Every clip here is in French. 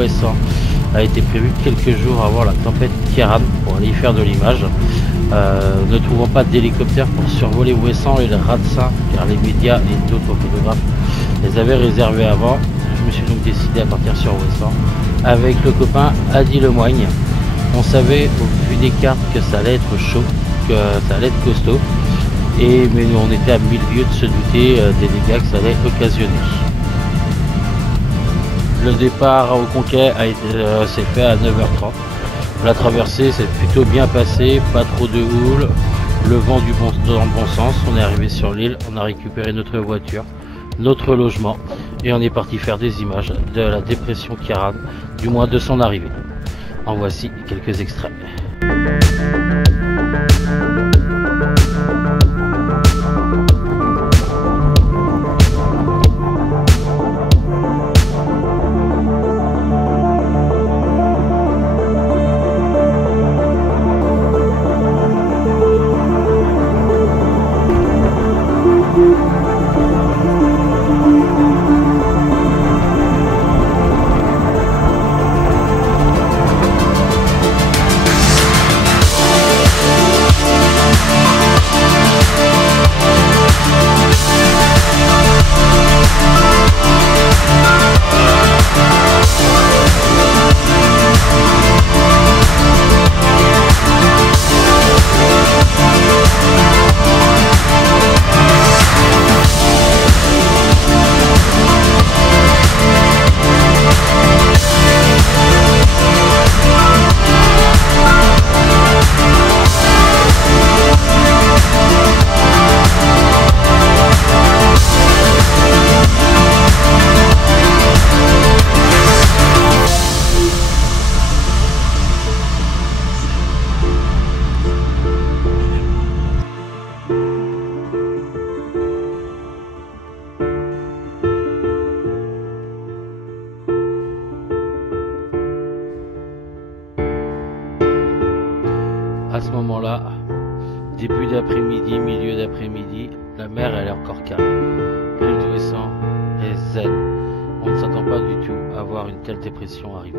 Ouessant a été prévu quelques jours avant la tempête Kiaran pour aller y faire de l'image. Ne trouvant pas d'hélicoptère pour survoler Ouessant et le Ratsin, car les médias et d'autres photographes les avaient réservés avant, je me suis donc décidé à partir sur Ouessant avec le copain Adi Lemoigne. On savait au vu des cartes que ça allait être chaud, que ça allait être costaud, mais nous on était à 1000 lieues de se douter des dégâts que ça allait occasionner. Le départ au Conquet s'est fait à 9h30. La traversée s'est plutôt bien passée, pas trop de houle, le vent dans le bon sens. On est arrivé sur l'île, on a récupéré notre voiture, notre logement et on est parti faire des images de la dépression Kiaran, du moins de son arrivée. En voici quelques extraits. À ce moment-là, début d'après-midi, milieu d'après-midi, la mer elle est encore calme. L'île d'Ouessant est zen. On ne s'attend pas du tout à voir une telle dépression arriver.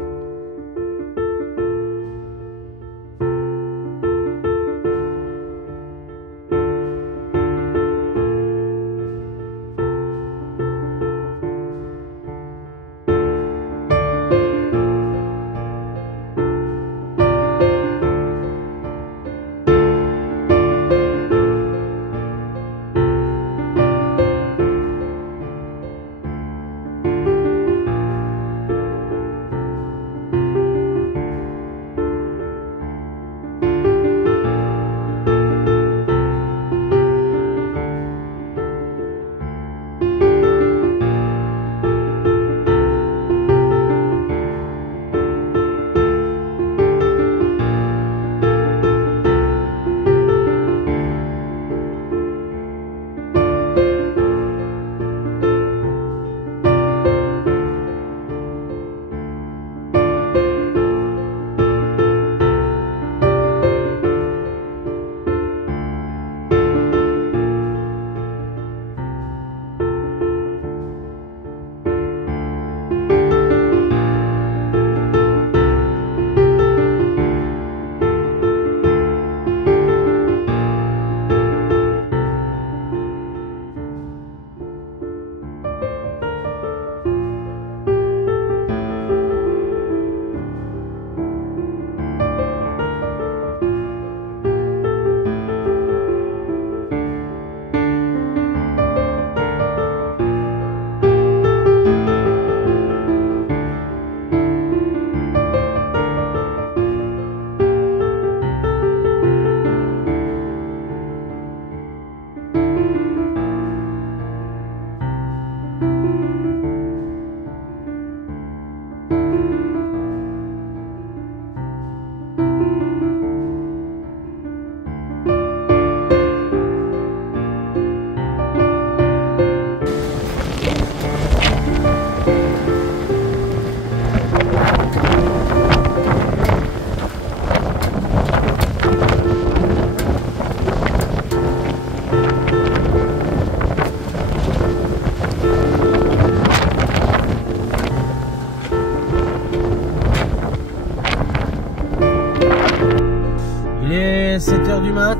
est 7h du mat.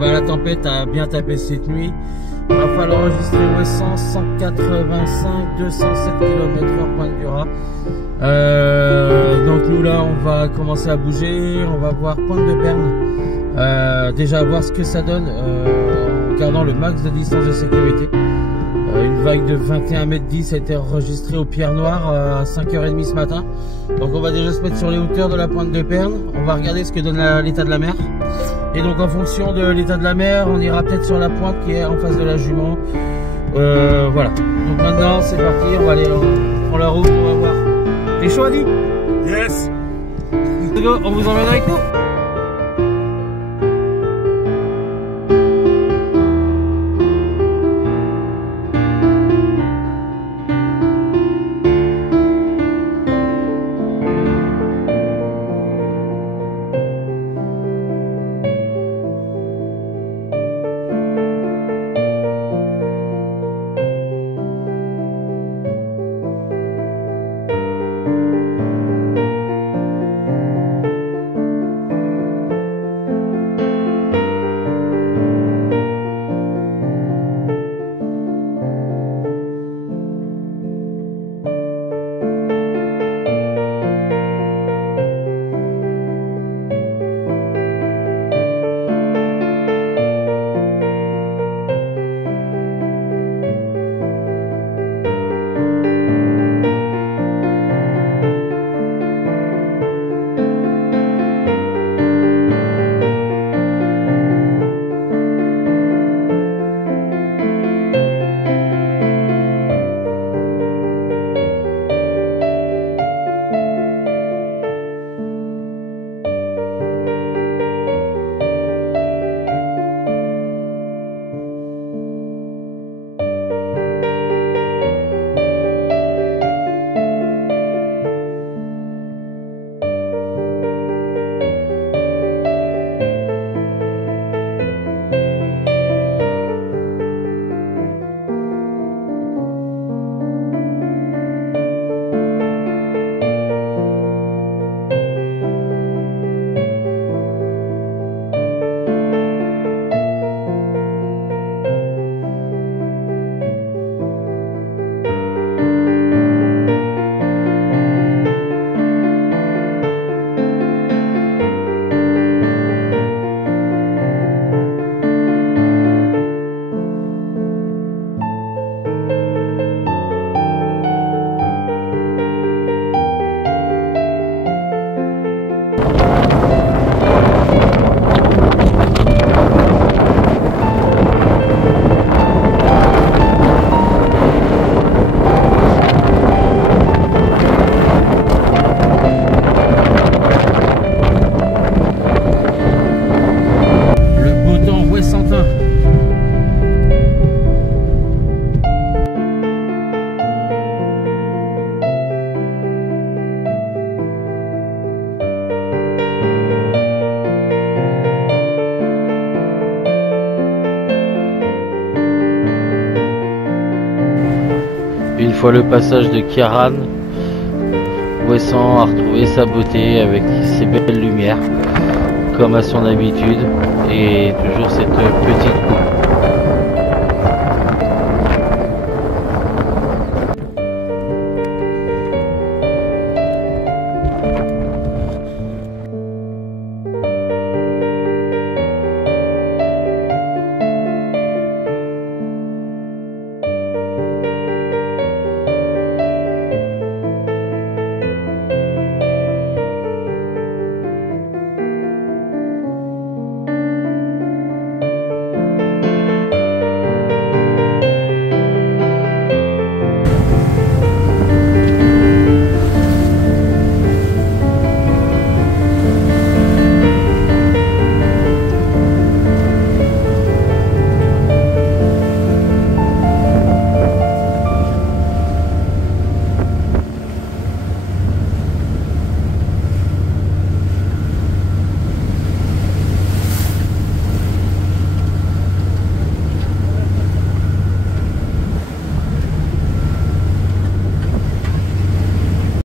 La tempête a bien tapé cette nuit. Il va falloir enregistrer Ouessant 185, 207 km/h pointe du Raz. Donc nous là on va commencer à bouger, on va voir Pointe de Perne, déjà voir ce que ça donne en gardant le max de distance de sécurité. Une vague de 21,10 m a été enregistrée aux Pierres Noires à 5h30 ce matin. Donc on va déjà se mettre sur les hauteurs de la Pointe de Perne, on va regarder ce que donne l'état de la mer. Et donc en fonction de l'état de la mer, on ira peut-être sur la pointe qui est en face de la Jument. Voilà, donc maintenant c'est parti, on va aller prendre la route, on va voir. T'es chaud Adi? Yes. On vous emmène avec nous. Une fois le passage de Kiaran, Ouessant a retrouvé sa beauté avec ses belles lumières, comme à son habitude, et toujours cette petite coupe.